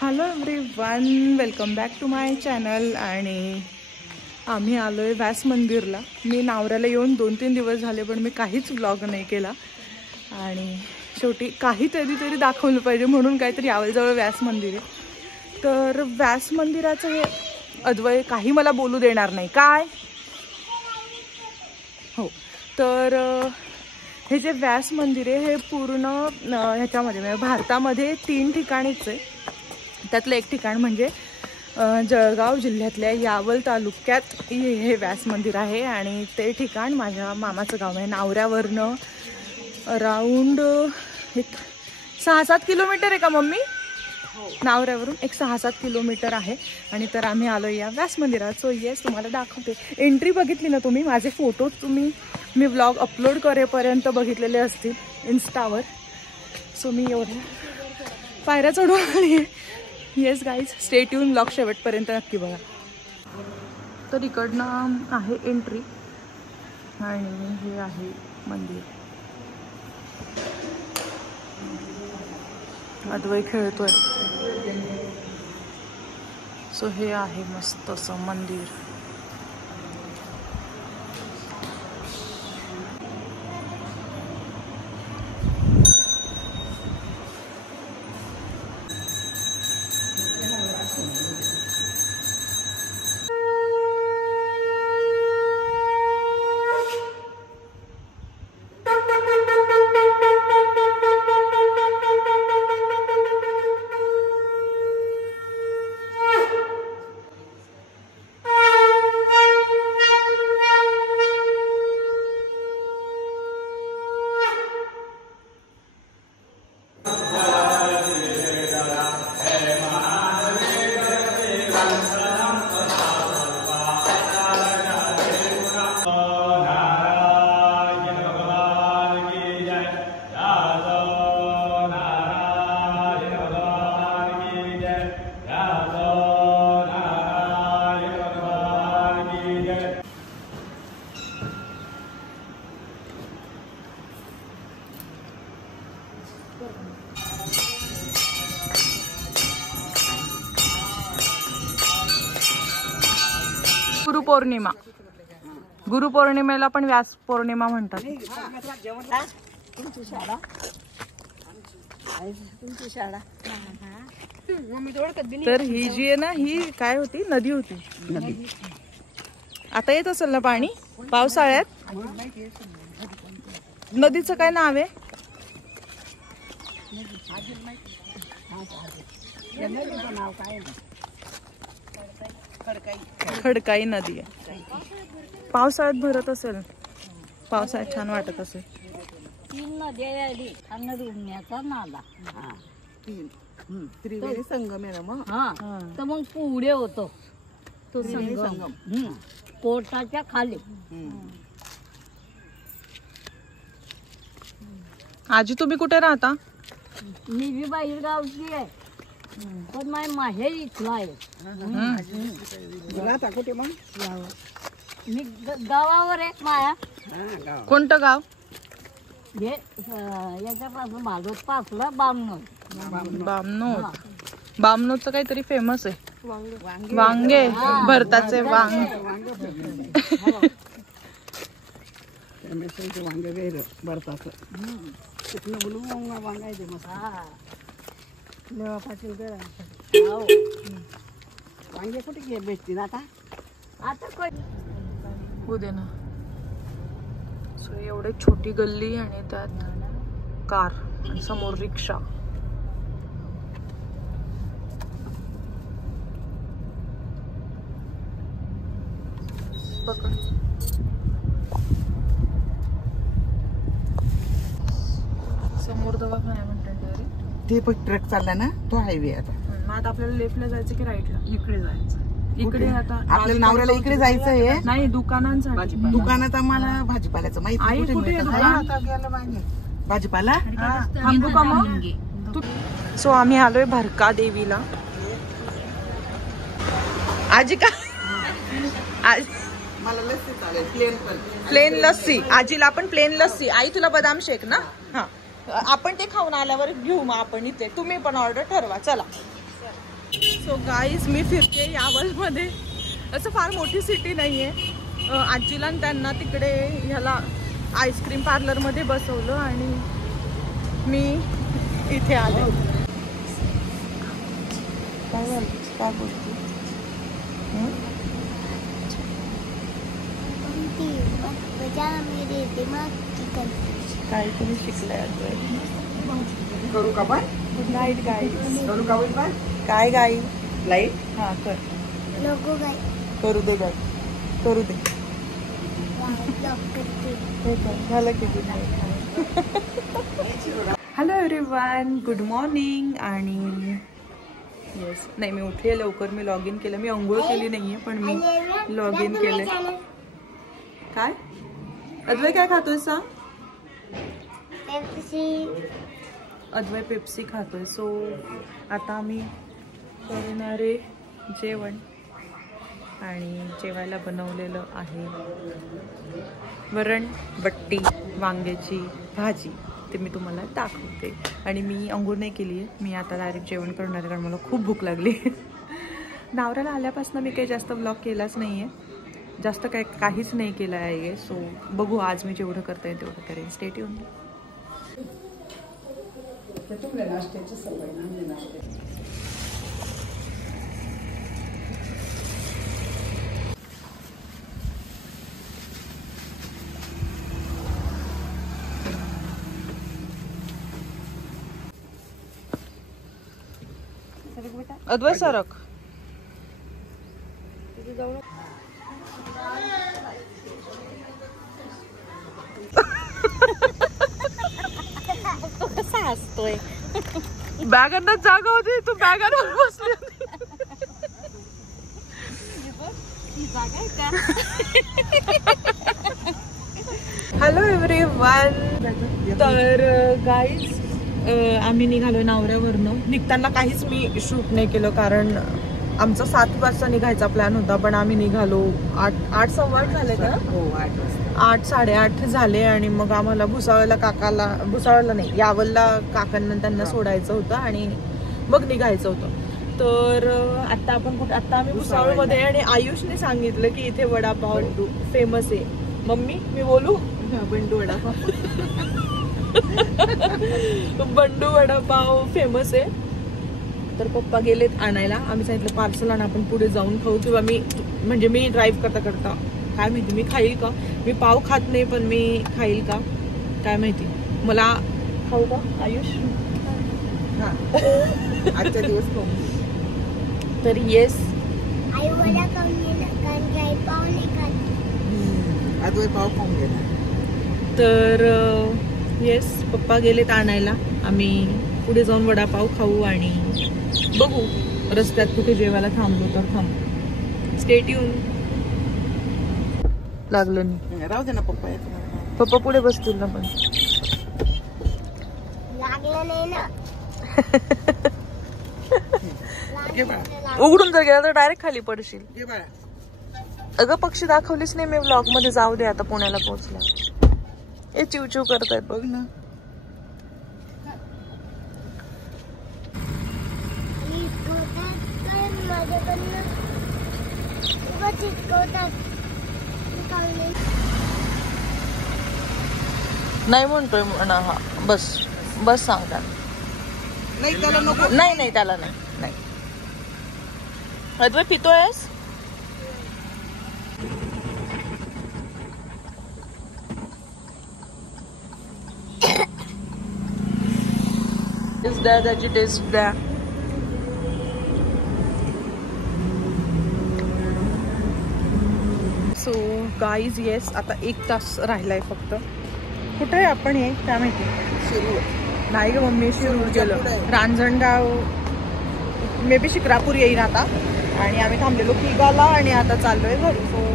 Hello everyone, welcome back to my channel. आणि आम्ही आलो आहे व्यास मंदिरला. मी नावऱ्याला येऊन 2-3 दिवस झाले, पण मी काहीच व्लॉग नाही केला. आणि शेवटी काहीतरी दाखवलं पाहिजे म्हणून काहीतरी यावेळेजवळ व्यास मंदिर आहे. तर व्यास मंदिराचं हे अद्वय काही मला बोलू देणार नाही काय हो. तर हे जे व्यास मंदिर आहे हे पूर्ण ह्याच्यामध्ये म्हणजे भारतामध्ये 3 ठिकाणीच आहे. त्यातलं एक ठिकाण म्हणजे जळगाव जिल्ह्यातल्या यावल तालुक्यात हे व्यास मंदिर आहे. आणि ते ठिकाण माझ्या मामाचं गाव आहे. नावऱ्यावरनं अराऊंड एक 6-7 किलोमीटर आहे का मम्मी? नावऱ्यावरून एक 6-7 किलोमीटर आहे. आणि तर आम्ही आलो या व्यास मंदिरात. सो येस, तुम्हाला दाखवते. एंट्री बघितली ना तुम्ही? माझे फोटो मी व्लॉग अपलोड करेपर्यंत बघितलेले असतील इन्स्टावर. सो मी एवढ्या पायऱ्या चढून आली आहे. Yes guys, stay tune, vlog शेवटपर्यंत नक्की बघा. तर इकडनं आहे एंट्री आणि हे आहे मंदिर. अद्वै खेळतोय. सो हे आहे मस्त असं मंदिर. गुरुपौर्णिमा, गुरुपौर्णिमेला पण व्यास पौर्णिमा म्हणतात. तर ही जी आहे ना, ही काय होती? नदी होती. नदी आता येत असेल ना पाणी पावसाळ्यात? नदीचं काय नाव आहे? खडकाई नदी आहे. पावसाळ्यात भरत असेल, पावसाळ्यात छान वाटत असेल. 3 नद्या आली आणि रुण्याचा नाला. त्रिवेणी संगम आहे ना मग. तर मग पुढे होतो तो संगम, पोटाच्या खाली. आजी तुम्ही कुठे राहता? मी बी बाहेर गावची आहे, पण माझ्या माहेर इथला आहे. कुठे मग? मी गावावर आहे माया. कोणतं गाव? हे याच्यापासून भाजप पासला बामणोड. बामणोडचं काहीतरी फेमस आहे. वांगे, भरताचे वांगे. वांगे वेगळं भरताचं. तिथनं बोलून वांगायचे मस्त. वांगे कुठे भेटतील आता? उद्या ना. सो एवढे छोटी गल्ली आणि त्यात कार आणि समोर रिक्षा. पकड. समोर दवाखाना म्हणतात ते पण ट्रक चालला ना, तो हायवे. आता आता आपल्याला लेफ्टला जायचं की राईटला? इकडे जायचं. इकडे आता आपल्याला नावऱ्याला इकडे जायचं आहे. नाही, दुकानांसाठी. दुकानात आम्हाला भाजीपाल्याचं माहिती. आई कुठे आहे दुकान? भाजीपाला थांबू का मग? सो आम्ही आलोय भरका देवीला. आजी का? मला लस्सी चालेल, प्लेन लस्सी. आजीला पण प्लेन लस्सी. आई तुला बदाम शेक ना? हा, आपण ते खाऊन आल्यावर घेऊ मग आपण इथे. तुम्ही पण ऑर्डर ठरवा. चला सो गाईज मी फिरते यावलमध्ये. असं फार मोठी सिटी नाही आहे. आजीला आणि त्यांना तिकडे ह्याला आईस्क्रीम पार्लरमध्ये बसवलं आणि मी इथे आले. काय झालं? काय बोलते? काय तुम्ही शिकलाय? करू का पण? Good night guys. करू का पण? काय गाई? लाईट हां कर. नको गाई. करू दे गाई, करू दे. हे कर, झालं की good night. Hello everyone, good morning. आणि येस, नाही मी उठले लवकर. मी लॉग इन केलं. मी अंघोळ केली नाहीये पण मी लॉग इन केले. काय अद्वय काय खातोय सांग? अद्वय पेप्सी खातोय. सो आता आम्ही करणारे जेवण आणि जेवायला बनवलेलं आहे वरण बट्टी वांग्याची भाजी. ते मी तुम्हाला दाखवते. आणि मी अंघोळ नाही केली आहे. मी आता डायरेक्ट जेवण करणार आहे कारण मला खूप भूक लागली. नावऱ्याला आल्यापासून मी काही जास्त व्लॉग केलाच नाही आहे. जास्त काहीच नाही केलं आहे. सो बघू आज मी जेवढं करता येईल तेवढं करेन. Stay tune. नाश्त्याची सवय ना. अद्वय सरक. कसा हसतोय? बॅगांना जागा होती, तू बॅगांवर बसली होती. Hello everyone. तर गाईज आम्ही निघालो नावऱ्यावरनं. निघताना काहीच मी शूट नाही केलं कारण आमचा 7 वाजता निघायचा प्लॅन होता. पण आम्ही निघालो 8 सव्वा 8 झाले का? हो 8 वाजता. 8 साडेआठ झाले. आणि मग आम्हाला भुसावळला नाही यावलला काकांना त्यांना सोडायचं होतं आणि मग निघायचं होतं. तर आता आपण आता आम्ही भुसावळमध्ये. आणि आयुषने सांगितलं की इथे वडापाव फेमस आहे. मम्मी मी बोलू? बंडू वडापाव. बंडू वडापाव फेमस आहे. तर पप्पा गेलेत आणायला. आम्ही सांगितलं पार्सल आण, आपण पुढे जाऊन खाऊ. किंवा मी ड्राईव्ह करता करता काय माहिती मी खाईल का. मी पाव खात नाही पण मी खाईल का काय माहिती. मला खाऊ का आयुष? हा आजच्या दिवस खाऊ. तर येस अद्वय पाव खाऊन गेला. तर येस पप्पा गेलेत आणायला. आम्ही पुढे जाऊन वडापाव खाऊ आणि बघू रस्त्यात कुठे जेवायला थांबलो तर थांबू. Stay tune. लागलं नाही. राहू दे ना पप्पा येतो. पप्पा पुढे बसतील ना पण. लागलं नाही ना. उघडून जर गेला तर डायरेक्ट खाली पडशील. ये बाळा. अगं पक्षी दाखवलीच नाही मी व्लॉग मध्ये. जाऊ दे आता पुण्याला पोहोचला. हे चिवचिव करतायत बघ ना. नाही म्हणतोय म्हणा. हा बस बस सांगता. नाही त्याला नको. नाही त्याला नाही. अद्वय पितोयस? त्याची टेस्ट द्या. सो गाईज येस आता 1 तास राहिलाय फक्त. कुठे आहे आपण? हे काय माहिती. शिरूर नाही ग मम्मी, शिरूर गेलं. रांजणगाव मे बी शिक्रापूर येईल आता. आणि आम्ही थांबलेलो किगाला आणि आता चाललोय घरी. सो